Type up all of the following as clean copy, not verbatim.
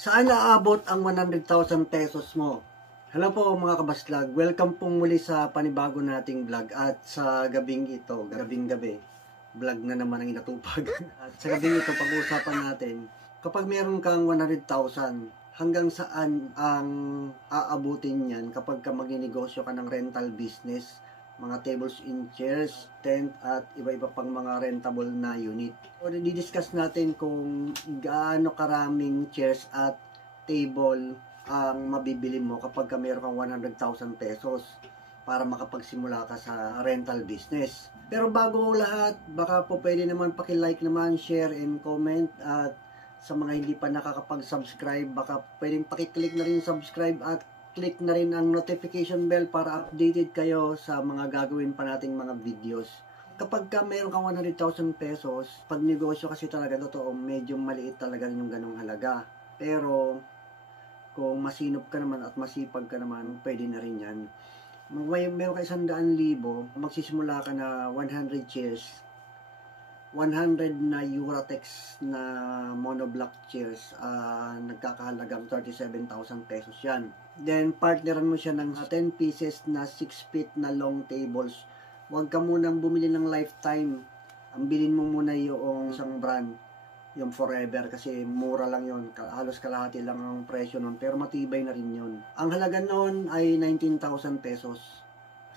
Saan naabot ang 100,000 pesos mo? Hello po mga kabaslag, welcome pong muli sa panibago nating vlog. At sa gabing ito, gabing-gabi, vlog na naman ang inatupag. At sa gabing ito, pag-uusapan natin, kapag meron kang 100,000, hanggang saan ang aabutin yan kapag ka magninegosyo ka ng rental business, mga tables and chairs, tent, at iba-iba pang mga rentable na unit. So, di-discuss natin kung gaano karaming chairs at table ang mabibili mo kapag ka meron kang 100,000 pesos para makapagsimula ka sa rental business. Pero bago lahat, baka po pwede naman paki-like naman, share, and comment. At sa mga hindi pa nakakapag-subscribe, baka pwedeng paki-click na rin subscribe at click na rin ang notification bell para updated kayo sa mga gagawin pa nating mga videos. Kapag ka meron kang 100,000 pesos, pag negosyo kasi talaga totoo, medyo maliit talaga yung ganong halaga. Pero kung masinop ka naman at masipag ka naman, pwede na rin yan. Meron ka 100,000, magsisimula ka na 100 chairs, 100 na Uratex na monoblock chairs, nagkakahalagang 37,000 pesos yan. Then, partneran mo siya ng 10 pieces na 6 feet na long tables. Huwag ka munang bumili ng lifetime. Ang bilhin mo muna yung isang brand, yung Forever, kasi mura lang yun. Halos kalahati lang ang presyo nun, pero matibay na rin yun. Ang halaga nun ay 19,000 pesos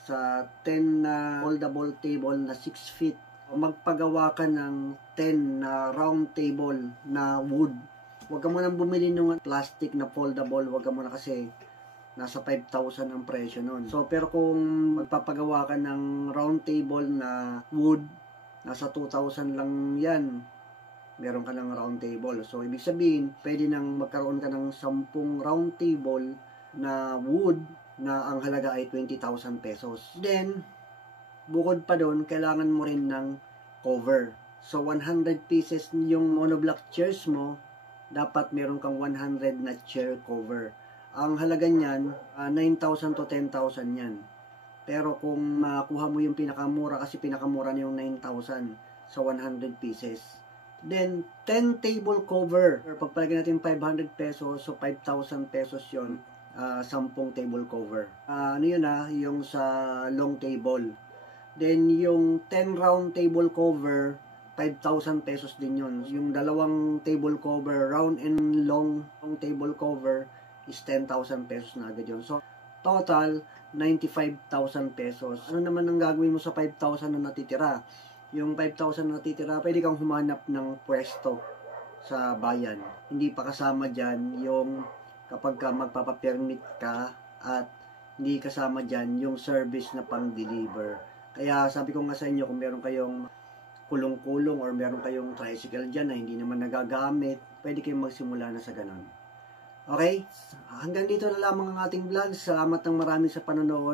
sa 10 na foldable table na 6 feet. Magpagawa ka ng 10 na round table na wood. Huwag ka munang bumili ng plastic na foldable, huwag ka muna kasi nasa 5,000 ang presyo nun. So, pero kung magpapagawa ka ng round table na wood, nasa 2,000 lang yan. Meron ka ng round table. So, ibig sabihin, pwede nang magkaroon ka ng 10 round table na wood na ang halaga ay 20,000 pesos. Then, bukod pa doon, kailangan mo rin ng cover. So, 100 pieces yung monoblock chairs mo, dapat meron kang 100 na chair cover. Ang halaga niyan, 9,000 to 10,000 yan. Pero kung makuha mo yung pinakamura, kasi pinakamura na yung 9,000 sa 100 pieces. Then, 10 table cover. Pagpalagay natin 500 pesos, so 5,000 pesos yon, 10 table cover. Ano yun yung sa long table. Then, yung 10 round table cover, 5,000 pesos din yun. Yung dalawang table cover, round and long table cover, is 10,000 pesos na agad yun. So, total, 95,000 pesos. Ano naman ang gagawin mo sa 5,000 na natitira? Yung 5,000 na natitira, pwede kang humanap ng pwesto sa bayan. Hindi pa kasama dyan yung kapag ka magpapapermit ka at hindi kasama dyan yung service na pang-deliver. Kaya sabi ko nga sa inyo, kung meron kayong kulong-kulong or meron kayong tricycle dyan na hindi naman nagagamit, pwede kayong magsimula na sa ganon. Okay? Hanggang dito na lamang ang ating vlog. Salamat ng marami sa panonood.